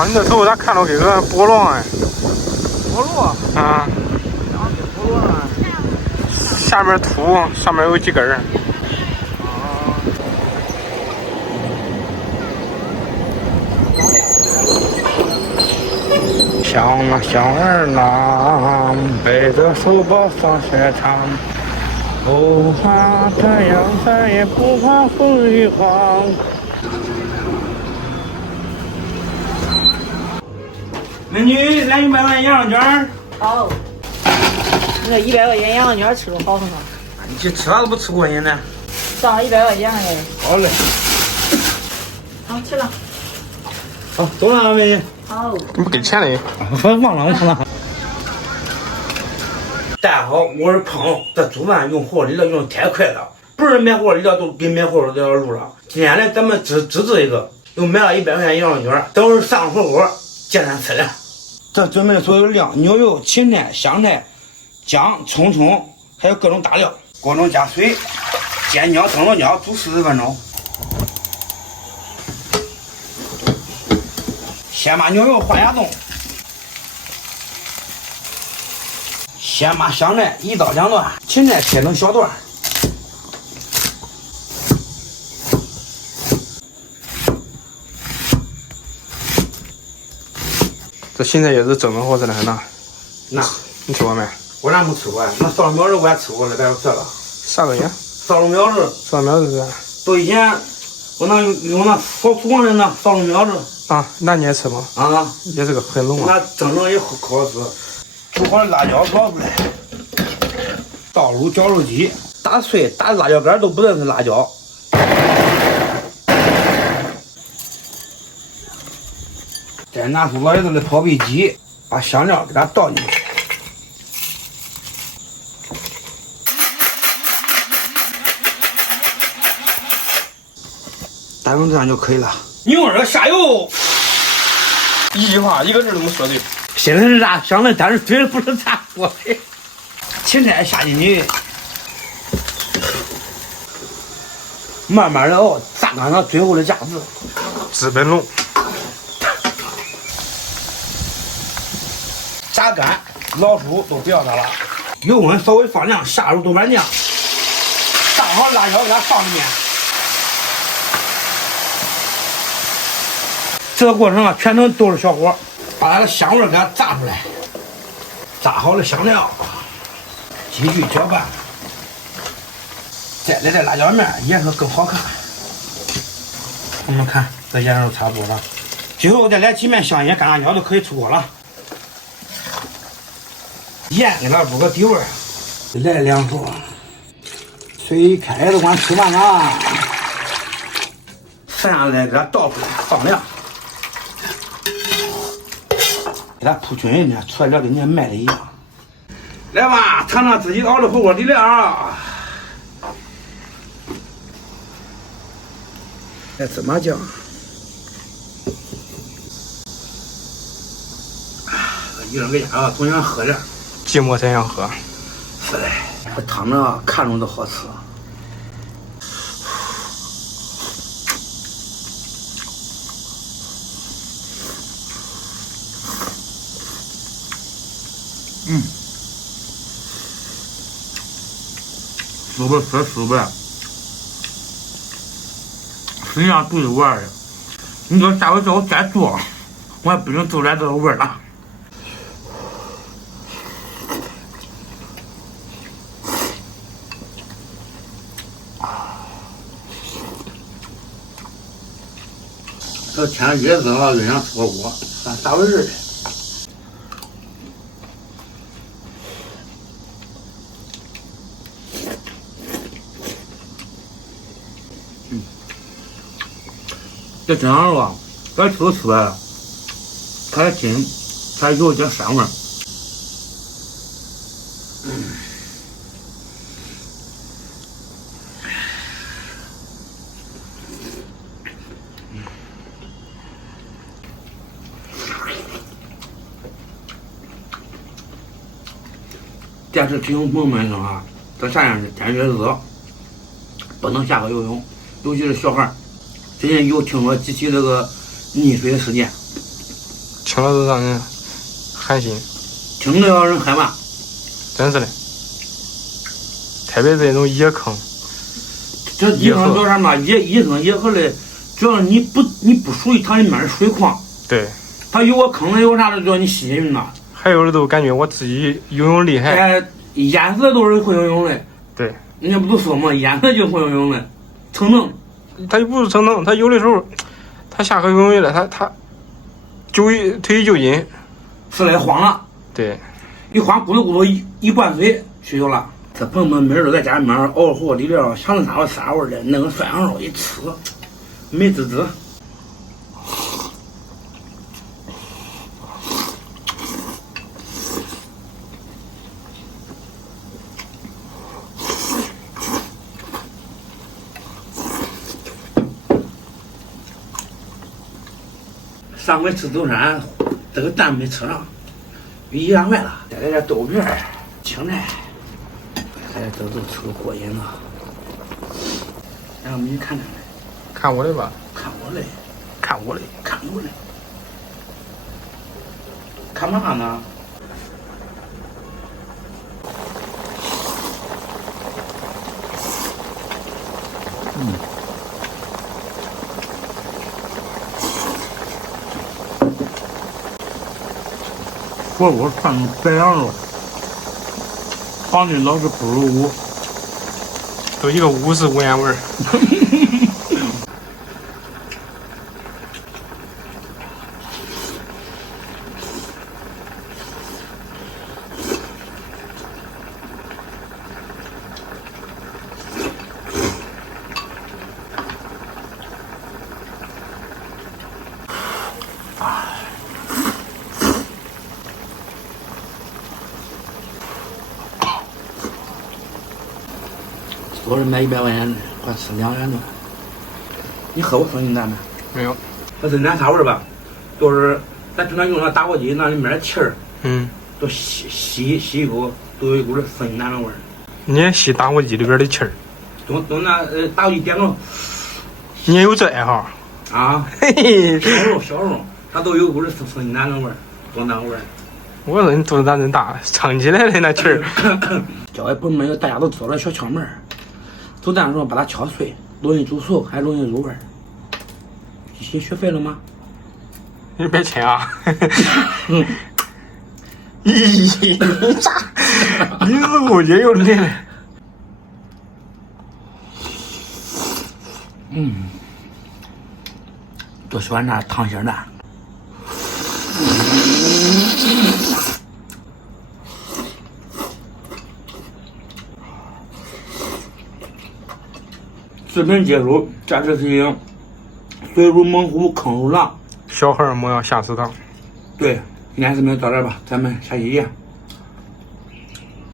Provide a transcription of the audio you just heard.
啊，你那时候咋看到给个菠萝哎？菠萝啊，菠萝呢？下面凸，上面有几根儿。像啊像儿郎，背着书包上学场，不怕太阳晒，也不怕风雨狂。美女，来100块羊肉卷。好，那个100块钱羊肉卷吃的好很啊。你这吃啥都不吃过瘾呢？上了100块钱嘞。好嘞。好，吃了。好，走了，美女。好。你不给钱嘞？忘了。大家好，我是胖龙。这做饭用火力了，用太快了，不是买火力了都比买火力的要路了。今天呢，咱们自制一个，又买了100块钱羊肉卷，等会儿上火锅，简单吃了。这准备所有料：牛油、芹菜、香菜、姜、葱，还有各种大料。锅中加水，煎姜、灯笼椒，煮40分钟。先把牛肉放下冻，先把香菜1到2段，芹菜切成小段。这芹菜叶子蒸的好吃的很呐。那你吃过没？我咋没吃过呀？那烧苗肉我也吃过了，咱就这个。啥东西？烧苗肉。烧苗子是？都以前我那用那烧厨房的那烧苗肉。啊，那你也吃吗？啊，也是个很浓啊。那蒸蒸也可好吃。煮好辣椒炒出来，倒入绞肉机，打碎打辣椒干都不认识辣椒。再拿出老爷子的泡皮机，把香料给它倒进去。打成这样就可以了。牛肉下油。一句话一个字都没说对。现在是炸香的，但是嘴不是炸过的。芹菜下进去，慢慢的熬，炸干到最后的价值。资本龙。炸干，老鼠都不要它了。油温稍微放凉，下入豆瓣酱，炸好辣椒给它放里面。这个过程啊，全程都是小火，把它的香味给它炸出来。炸好了香料，继续搅拌，再来点辣椒面，颜色更好看。我们看这颜色差不多了，最后再来几面香叶干辣椒就可以出锅了。盐给它入个底味儿，来2勺，水一开都管吃饭了。剩下来给它倒出来放凉。给它铺均匀点，出来跟人家卖的一样。来吧，尝尝自己熬的火锅底料。来芝麻酱，一人给家啊，总想喝点。寂寞才想喝。是嘞，这汤呢看着都好吃。舒服说舒服，实际上独一无二的。你说下回叫我再做，我还不一定做出来这个味儿了。这天热热了，就想吃火锅，咱咋回事？这这羊肉啊，咱吃都吃完了，它还筋，它还有点膻味。电视听众朋友们说啊，这夏天天越热，不能下河游泳，尤其是小孩儿。最近有听说几起这个溺水的事件，听了都让人寒心，听着让人害怕。真是的。特别是这种野坑，这野坑叫啥嘛？野坑野河的，只要你不属于它里面的水矿，对，它有个坑了有啥的，只要你吸进去了。还有的都感觉我自己游泳厉害，淹死都是会游泳的。对，人家不都说嘛，淹死就会游泳的，逞能。他又不是逞能，他有的时候他下河游泳了，他退一就进，是来慌了，对，一慌咕噜咕噜一灌水去就了。这朋友们没事在家里面熬火里边想着啥味啥味的，弄个涮羊肉一吃，美滋滋。上回吃豆山，这个蛋没吃上，1两块了。再来点豆片、青菜，哎，这都吃个过瘾了。然后我们看看，看我的吧，看我的，看我的，看我的，看嘛呢？火锅涮白羊肉，皇帝老是不如我。都一个五十五烟味儿。多人买100块钱的，快吃2元多。你喝过生鸡蛋没？没有。那生鸡蛋啥味儿吧？就是咱平常用那打火机那里面的气儿，都吸一口，都有一股生鸡蛋的味儿。你也吸打火机里边的气儿？都拿打火机点着。你也有这爱好？啊，嘿嘿，小肉，它都有股生鸡蛋的味儿，多难味儿。我说你肚子咋真大，撑起来了那气儿。教给朋友们，大家都知道的小窍门儿。煮蛋的时候把它敲碎，容易煮熟，还容易入味儿。你学会了吗？你别亲啊！咦，你咋？你是不也有脸了？就喜欢那溏心蛋。视频结束，暂时提醒：水入猛虎，坑入狼。小孩儿莫要下死当。对，今天视频到这儿吧，咱们下期见。